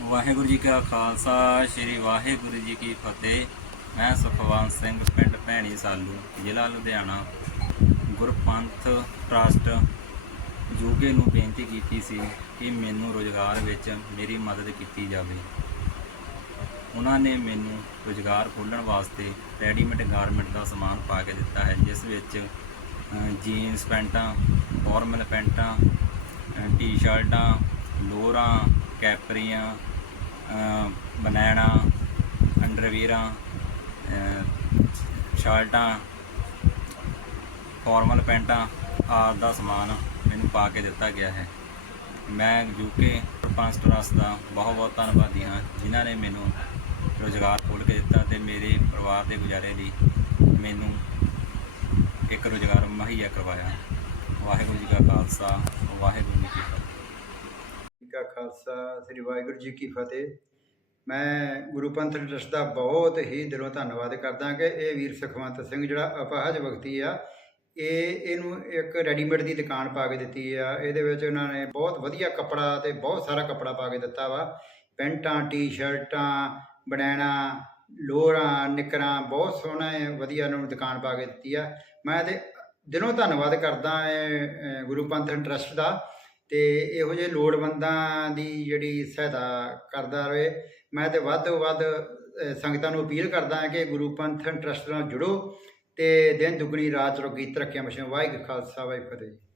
ਵਾਹਿਗੁਰੂ ਜੀ ਕਾ ਖਾਲਸਾ, ਸ੍ਰੀ ਵਾਹਿਗੁਰੂ ਜੀ ਕੀ ਫਤਿਹ। ਮੈਂ ਸੁਖਵੰਤ ਸਿੰਘ, ਪਿੰਡ ਭੈਣੀ ਸਾਲੂ, ਜ਼ਿਲ੍ਹਾ ਲੁਧਿਆਣਾ। ਗੁਰਪੰਥ ਟਰਸਟ ਜੋਗੇ ਨੂੰ ਬੇਨਤੀ ਕੀਤੀ ਸੀ ਕਿ ਮੈਨੂੰ ਰੋਜ਼ਗਾਰ ਵਿੱਚ ਮੇਰੀ ਮਦਦ ਕੀਤੀ ਜਾਵੇ। ਉਹਨਾਂ ਨੇ ਮੈਨੂੰ ਰੋਜ਼ਗਾਰ ਖੋਲ੍ਹਣ ਵਾਸਤੇ ਰੈਡੀਮੇਡ ਗਾਰਮੈਂਟ ਦਾ ਸਮਾਨ ਪਾ ਕੇ ਦਿੱਤਾ ਹੈ, ਜਿਸ ਵਿੱਚ ਜੀਨਸ, ਪੈਂਟਾਂ, ਫਾਰਮਲ ਪੈਂਟਾਂ ਟੀ-ਸ਼ਰਟਾਂ, ਲੋਰਾਂ, ਕੈਪਰੀਆਂ ਬਨੈਣਾ, ਅੰਡਰਵੀਰਾਂ ਸ਼ਰਟਾਂ ਫਾਰਮਲ ਪੈਂਟਾਂ, ਆਦਿ ਦਾ ਸਮਾਨ ਮੈਨੂੰ ਪਾ ਕੇ ਦਿੱਤਾ ਗਿਆ ਹੈ। ਮੈਂ ਯੂਕੇ ਸਰਪੰਚ ਟਰਸਟ ਦਾ ਬਹੁਤ ਬਹੁਤ ਧੰਨਵਾਦੀ ਹਾਂ, ਜਿਨ੍ਹਾਂ ਨੇ ਮੈਨੂੰ ਰੋਜ਼ਗਾਰ ਖੋਲ੍ਹ ਕੇ ਦਿੱਤਾ ਤੇ ਮੇਰੇ ਪਰਿਵਾਰ ਦੇ ਗੁਜ਼ਾਰੇ ਲਈ ਮੈਨੂੰ ਇੱਕ ਰੋਜ਼ਗਾਰ ਮੁਹੱਈਆ ਕਰਵਾਇਆ। ਵਾਹਿਗੁਰੂ ਜੀ ਕਾ ਖਾਲਸਾ, ਵਾਹਿਗੁਰੂ ਜੀ ਕੀ ਫਤਿਹ। ਕਾ ਖਾਲਸਾ ਸ੍ਰੀ ਵਾਹਿਗੁਰੂ ਜੀ ਕੀ ਫਤਿਹ। ਮੈਂ ਗੁਰੂ ਪੰਥ ਟਰਸਟ ਦਾ ਬਹੁਤ ਹੀ ਦਿਲੋਂ ਧੰਨਵਾਦ ਕਰਦਾ ਕਿ ਇਹ ਵੀਰ ਸੁਖਵੰਤ ਸਿੰਘ ਜਿਹੜਾ ਅਪਾਹਜ ਵਿਅਕਤੀ ਆ ਇਹ ਇਹਨੂੰ ਇੱਕ ਰੈਡੀਮੇਡ ਦੀ ਦੁਕਾਨ ਪਾ ਕੇ ਦਿੱਤੀ ਆ। ਇਹਦੇ ਵਿੱਚ ਉਹਨਾਂ ਨੇ ਬਹੁਤ ਵਧੀਆ ਕੱਪੜਾ ਤੇ ਬਹੁਤ ਸਾਰਾ ਕੱਪੜਾ ਪਾ ਕੇ ਦਿੱਤਾ ਵਾ। ਪੈਂਟਾਂ ਟੀ-ਸ਼ਰਟਾਂ ਬਣੈਣਾ ਲੋਰਾਂ ਨਿੱਕਰਾਂ ਬਹੁਤ ਸੋਹਣਾ ਹੈ ਵਧੀਆ ਉਹਨਾਂ ਨੂੰ ਦੁਕਾਨ ਪਾ ਕੇ ਦਿੱਤੀ ਆ। ਮੈਂ ਤੇ ਦਿਲੋਂ ਧੰਨਵਾਦ ਕਰਦਾ ਇਹ, ਗੁਰੂ ਪੰਥ ਟਰਸਟ ਦਾ ਤੇ ਇਹੋ ਜਿਹੇ ਲੋੜਵੰਦਾਂ ਦੀ ਜਿਹੜੀ ਸਹਾਇਤਾ ਕਰਦਾ ਰਹੇ। ਮੈਂ ਤੇ ਵੱਧ ਤੋਂ ਵੱਧ ਸੰਗਤਾਂ ਨੂੰ ਅਪੀਲ ਕਰਦਾ ਹਾਂ ਕਿ ਗੁਰੂ ਪੰਥ ਟਰਸਟ ਨਾਲ ਜੁੜੋ ਤੇ ਦਿਨ ਦੁਗਣੀ ਰਾਤ ਚੌਗੀ ਤਰੱਕੀਆਂ ਬਖਸ਼ਣ। ਵਾਹਿਗੁਰੂ ਖਾਲਸਾ, ਵਾਹਿਗੁਰੂ ਫਤਿਹ।